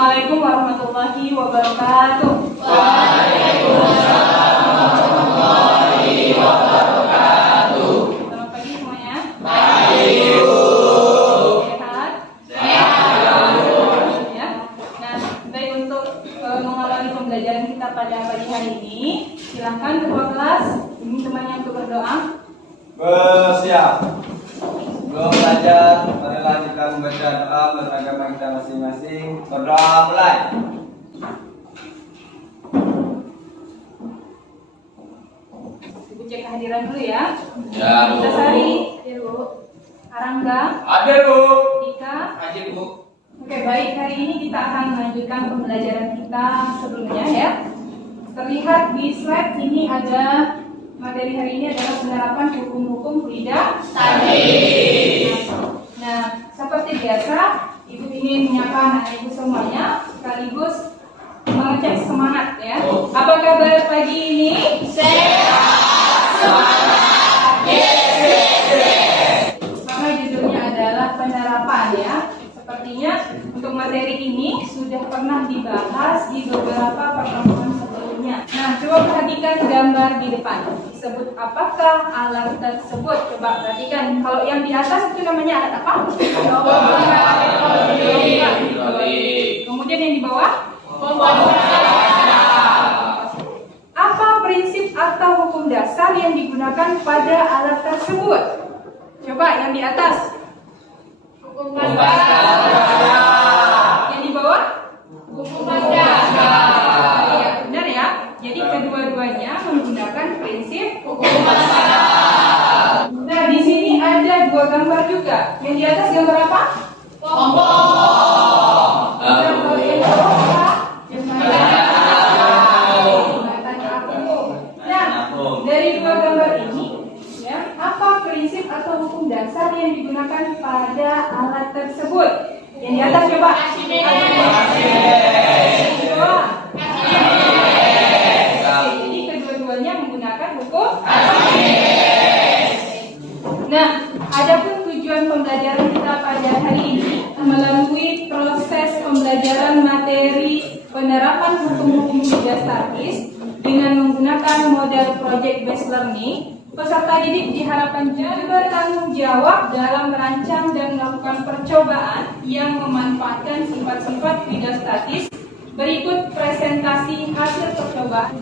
Assalamualaikum warahmatullahi wabarakatuh. Waalaikumsalam warahmatullahi wabarakatuh. Selamat pagi semuanya. Pagi, Bu. Sehat? Sehat, Bu. Ya. Nah, baik, untuk mengawali pembelajaran kita pada pagi hari ini, silahkan ketua kelas ini temannya untuk berdoa. Bersiap. Sebelum belajar, marilah kita membaca doa beragama kita masing-masing. Berdoa mulai. Ibu cek kehadiran dulu ya. Ya, Bu. Dasari, hadir Bu. Arangga, Hadir, Bu. Ika. Hadir, Bu. Oke, baik, hari ini kita akan melanjutkan pembelajaran kita sebelumnya ya. Terlihat di slide ini ada materi hari ini adalah penerapan hukum-hukum fluida statis. Nah, seperti biasa, Ibu ingin menyapa anak Ibu semuanya sekaligus mengecek semangat ya. Apa kabar pagi ini? Karena judulnya adalah penerapan ya. Sepertinya untuk materi ini sudah pernah dibahas di beberapa pertemuan sebelumnya. Nah, coba perhatikan gambar di depan. Disebut apakah alat tersebut? Coba perhatikan. Kalau yang di atas itu namanya alat apa? Kemudian yang di bawah? Apa prinsip atau hukum dasar yang digunakan pada alat tersebut? Coba yang di atas. Hukum yang di bawah? Hukum ya, benar ya. Jadi kedua-duanya menggunakan prinsip hukum dasar. Nah, di sini ada dua gambar juga. Yang di atas gambar apa? Dan kalau yang di bawah apa? Nah, dari dua gambar ini, ya, apa prinsip atau hukum dasar yang digunakan pada alat tersebut? Yang di atas coba. Yang di bawah. Jadi kedua-duanya menggunakan hukum. Nah, adapun tujuan pembelajaran kita pada hari ini melalui proses pembelajaran materi penerapan hukum-hukum fluida statis dengan menggunakan model project based learning. Peserta didik diharapkan juga bertanggung jawab dalam merancang dan melakukan percobaan yang memanfaatkan sifat-sifat fluida statis. Berikut presentasi hasil percobaan.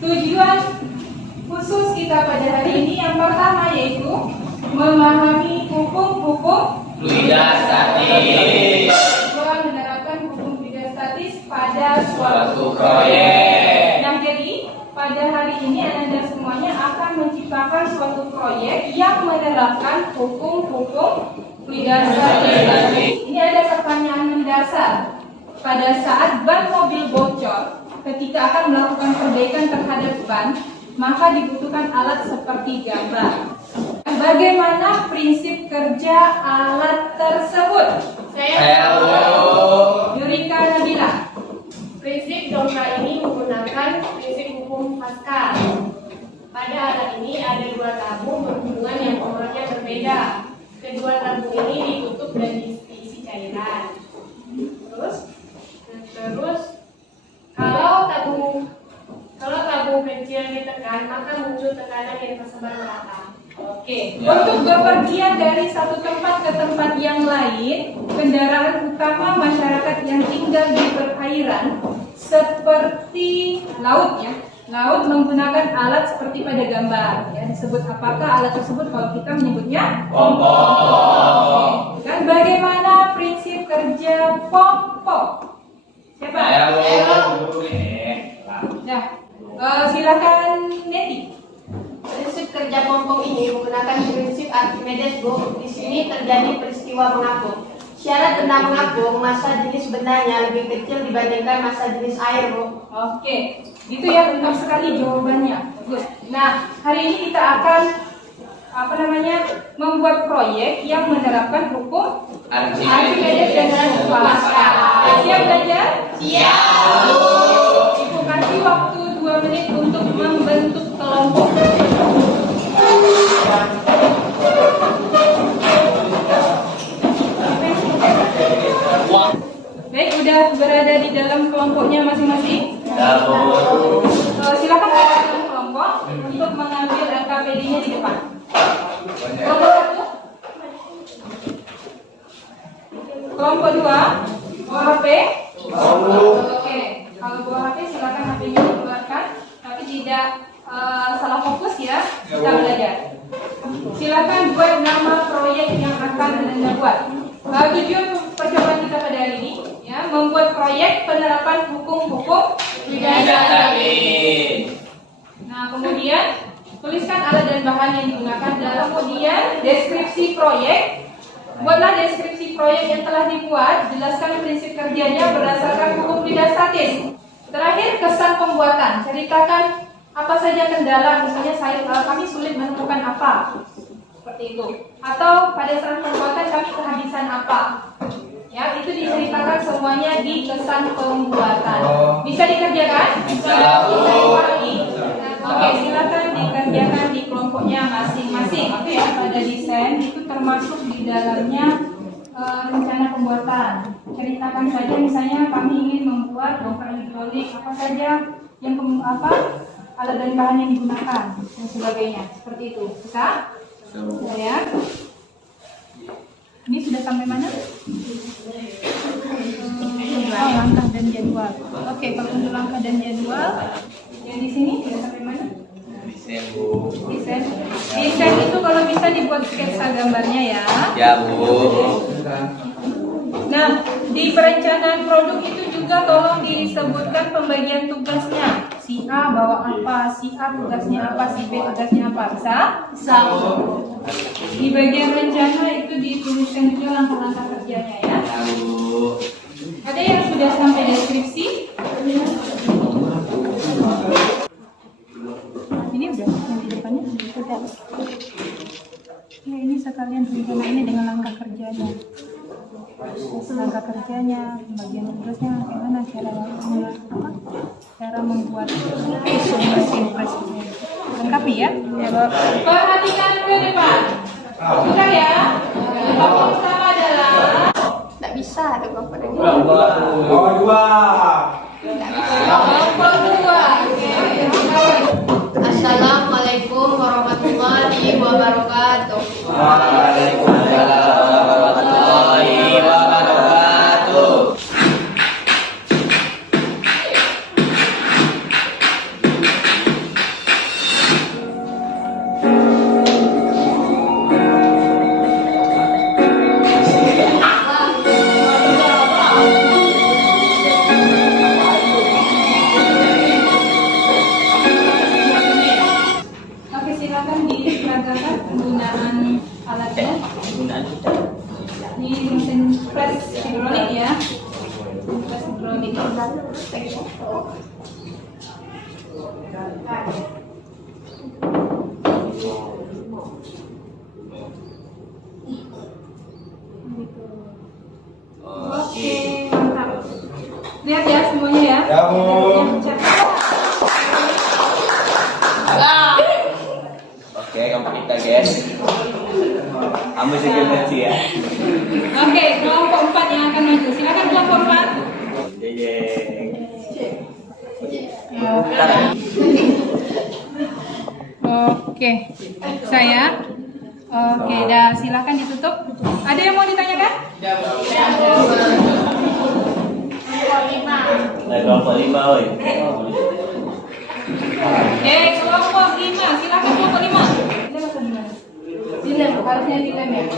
Tujuan khusus kita pada hari ini yang pertama yaitu memahami hukum-hukum Fluida statis. Kedua, menerapkan hukum fluida statis pada Suatu proyek. Nah, jadi pada hari ini Anda semuanya akan menciptakan suatu proyek yang menerapkan hukum-hukum fluida statis. Ini ada pertanyaan mendasar. Pada saat ban mobil bocor, ketika akan melakukan perbaikan terhadap ban, maka dibutuhkan alat seperti gambar. Bagaimana prinsip kerja alat tersebut? Saya, Bu. Yurika Nabila. Prinsip dongkrak ini menggunakan prinsip hukum Pascal. Pada alat ini ada dua tabung berhubungan yang nomornya berbeda. Kedua tabung ini ditutup dan diisi cairan. Terus kalau tabung kecil ditekan, maka muncul tekanan yang tersebar merata. Oke, untuk bepergian dari satu tempat ke tempat yang lain, kendaraan utama masyarakat yang tinggal di perairan seperti laut ya, laut menggunakan alat seperti pada gambar ya. Disebut apakah alat tersebut? Kalau kita menyebutnya Pompo. kan bagaimana prinsip kerja pompo? Siapa? Saya, Bu. Nah, silakan Neti. Prinsip kerja pompong ini menggunakan prinsip Archimedes, Bu. Di sini terjadi peristiwa mengapung. Syarat benda mengapung, massa jenis bendanya lebih kecil dibandingkan massa jenis air, Bu. Oke, itu ya, benar sekali jawabannya. Bagus. Nah, hari ini kita akan membuat proyek yang menerapkan hukum Archimedes dengan Pascal. Siap belajar? Siap. Ibu kasih waktu 2 menit untuk membentuk kelompok. Baik, udah berada di dalam kelompoknya masing-masing? Ya, Bu. Silakan berada dalam kelompok untuk mengambil LKPD-nya di depan. Kelompok 1. Kelompok 2. Bawa HP? Oke. Kalau bawa HP silakan HP-nya dikeluarkan, tapi tidak salah fokus ya. Kita belajar. Silakan buat nama proyek yang akan Anda buat. Tujuan percobaan kita pada hari ini ya, membuat proyek penerapan hukum-hukum pidana tadi. Nah, kemudian tuliskan alat dan bahan yang digunakan dalam, kemudian deskripsi proyek. Buatlah deskripsi proyek yang telah dibuat, jelaskan prinsip kerjanya berdasarkan hukum pidana statis. Terakhir, kesan pembuatan. Ceritakan apa saja kendala, misalnya kami sulit menemukan apa, seperti itu. Atau pada saat pembuatan kami kehabisan apa. Ya, itu diceritakan semuanya di kesan pembuatan. Bisa dikerjakan? Bisa. Oke, silakan dikerjakan di kelompoknya masing-masing. Oke ya, pada desain itu termasuk di dalamnya rencana pembuatan. Ceritakan saja, misalnya kami ingin membuat bongkar hidrolik, apa saja yang alat dan bahan yang digunakan dan sebagainya. Seperti itu. Bisa? Ya. Ini sudah sampai mana? Langkah dan jadwal. Oke, kalau untuk langkah dan jadwal yang di sini sudah sampai mana? Desain, Bu. Desain. Desain itu kalau bisa dibuat sketsa gambarnya ya. Ya, Bu. Nah, di perencanaan produk itu juga tolong disebutkan pembagian tugasnya. Si A bawa apa, si A tugasnya apa, si B tugasnya apa. Bisa? Bisa. Di bagian rencana itu dituliskan juga langkah-langkah kerjanya ya. Ya, Bu. Ada yang sudah sampai deskripsi? Ini udah yang di depannya sudah. Nah, ini sekalian rencana ini dengan langkah kerjanya. Langkah kerjanya, pembagian tugasnya, bagaimana cara membuat mesin presiden. Lengkapi ya. Perhatikan ke depan. Buka ya. Kelompok pertama adalah Tidak bisa ada kelompok dari Kelompok 2. kelompok 2. Assalamualaikum warahmatullahi wabarakatuh. Waalaikumsalam warahmatullahi wabarakatuh. Oke, silakan diperagakan penggunaan alatnya. Ini mesin press hidrolik ya. Press hidrolik. Oke, mantap. Lihat ya semuanya ya. Ya, Bu. Oke, kelompok kita, guys. Kamu sedikit kecil ya. Oke, kelompok 4 yang akan maju. Silakan kelompok 4. Jeng. Oke, saya. Oke, dah silakan ditutup. Ada yang mau ditanyakan? Nah, kelompok 5, oi. Oke, kelompok 5. Silakan kelompok 5. Sini, harusnya di lem ya.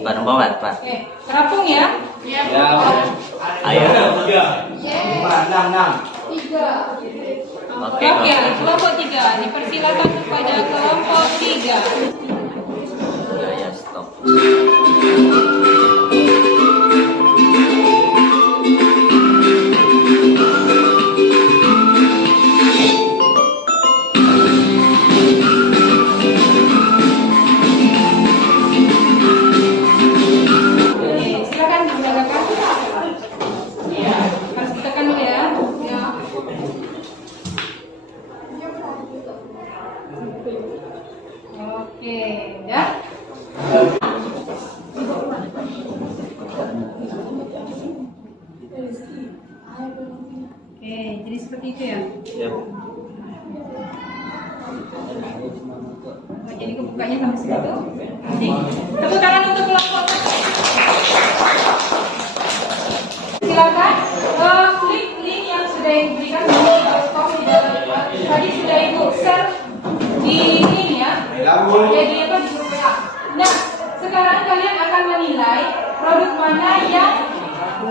Bareng banget, Pak. Oke, terapung ya. Ya, Ayo. 4, 6. 3. Oke, Oke, kelompok 3. Dipersilakan kepada kelompok 3. Ya, stop. Oke, silakan diperagakan. Harus ditekan dulu ya. Ya. Oke. seperti itu ya. Nah, jadi kebukanya sampai situ. Tepuk tangan untuk kelompok. Silakan klik link yang sudah diberikan di tadi sudah ibu share di link ya. Jadi apa di grup WA. Nah, sekarang kalian akan menilai produk mana yang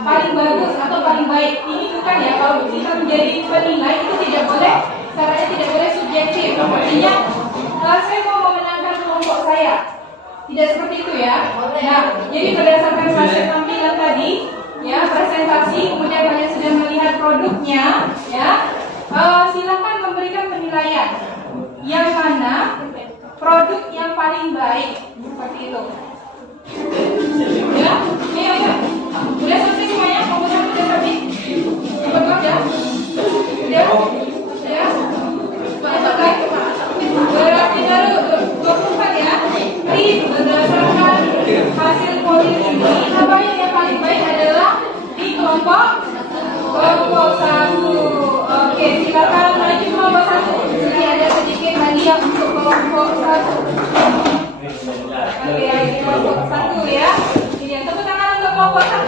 paling bagus atau paling baik. Ini bukan ya, kalau kita menjadi penilai itu tidak boleh, caranya tidak boleh subjektif. Artinya saya mau memenangkan kelompok saya, tidak seperti itu ya. Nah, jadi berdasarkan hasil tampilan tadi ya, presentasi, kemudian kalian sudah melihat produknya ya, silakan memberikan penilaian yang mana produk yang paling baik, seperti itu ya. Ini aja udah selesai semuanya, komputer sudah selesai, cepat aja udah ya, selesai. Berarti baru 24 ya. Jadi berdasarkan hasil polis ini, apa yang paling baik adalah di kelompok 1. Oke, silakan maju kelompok 1. Ini ada sedikit hadiah untuk kelompok 1. Oke, di kelompok 1 ya. Ini tepuk tangan untuk kelompok 1.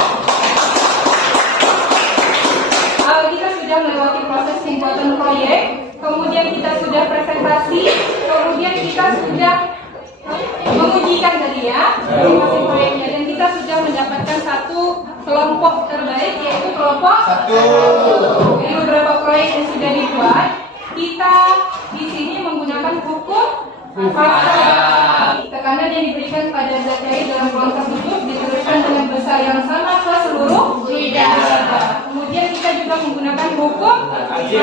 Kita sudah melewati proses pembuatan proyek, kemudian kita sudah presentasi, kemudian kita sudah mengujikan tadi ya masing-masing proyeknya, dan kita sudah mendapatkan satu kelompok terbaik, yaitu kelompok 1. Ini beberapa proyek yang sudah dibuat. Kita di sini menggunakan hukum fakta. Tekanan yang diberikan pada zat cair dalam ruang tertutup diteruskan dengan besar yang sama ke seluruh bidang. Kemudian kita juga menggunakan hukum tadi.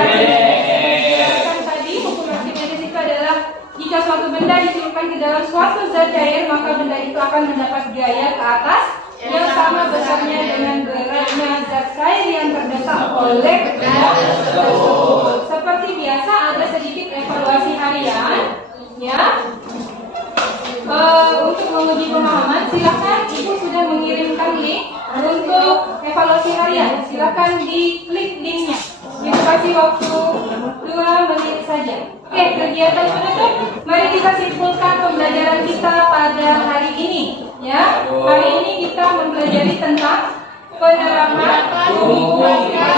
Hukum Archimedes itu adalah jika suatu benda dicelupkan ke dalam suatu zat cair, maka benda itu akan mendapat gaya ke atas yang sama besarnya dengan beratnya zat cair yang terdesak oleh benda tersebut. Seperti biasa, ada sedikit evaluasi harian ya. Untuk menguji pemahaman, silakan ibu sudah mengirimkan link untuk evaluasi harian. Silakan diklik linknya. Ibu kasih waktu 2 menit saja. Oke, kegiatan penutup. Mari kita simpulkan pembelajaran kita pada hari ini. Ya, hari ini kita mempelajari tentang penerapan hukum pasca,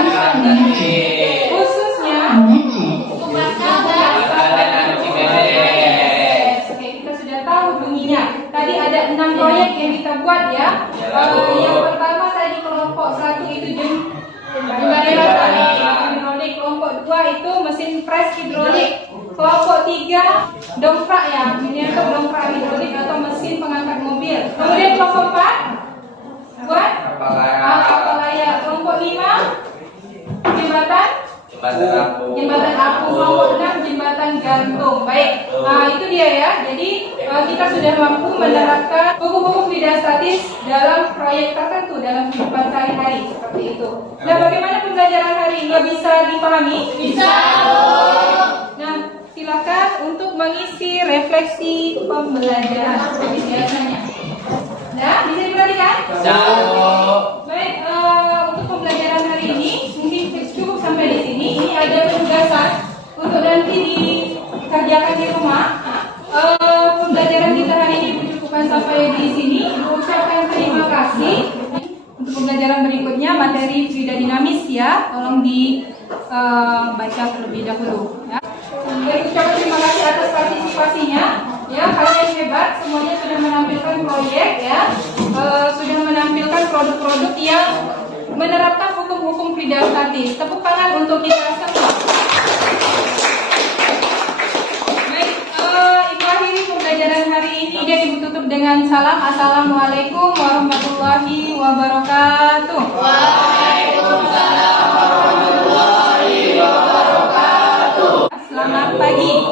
khususnya hukum pasca. Oke, kita sudah tahu bunyinya. Tadi ada 6 proyek yang kita buat ya. Yang pertama saya di kelompok 1 itu hidrolik, kelompok 2 itu mesin pres hidrolik, kelompok 3 dongkrak ya, miniatur dongkrak hidrolik atau mesin pengangkat mobil. Kemudian kelompok 4 buat kapal layar, kelompok 5 jembatan apung, kelompok 6 jembatan gantung. Baik, itu dia ya. Jadi kita sudah mampu menerapkan hukum-hukum tidak statis dalam proyek tertentu dalam kehidupan sehari-hari seperti itu. Nah, bagaimana pembelajaran hari ini bisa dipahami? Bisa. Nah, silakan untuk mengisi refleksi pembelajaran seperti biasanya. Nah, bisa diperhatikan? Bisa. Baik, untuk pembelajaran hari ini mungkin cukup sampai di sini. Ini ada penugasan untuk nanti dikerjakan di rumah. Pembelajaran kita hari ini cukupkan sampai di sini. Ucapkan terima kasih. Untuk pembelajaran berikutnya materi fluida dinamis ya, tolong dibaca terlebih dahulu. Ya. Baik, ucapkan terima kasih atas partisipasinya. Ya, kalian hebat, semuanya sudah menampilkan proyek ya, sudah menampilkan produk-produk yang menerapkan hukum-hukum fluida statis. Tepuk tangan untuk kita semua. Baik, ibu akhiri pembelajaran hari ini dan ibu tutup dengan salam. Assalamualaikum warahmatullahi wabarakatuh. Waalaikumsalam warahmatullahi wabarakatuh. Selamat pagi.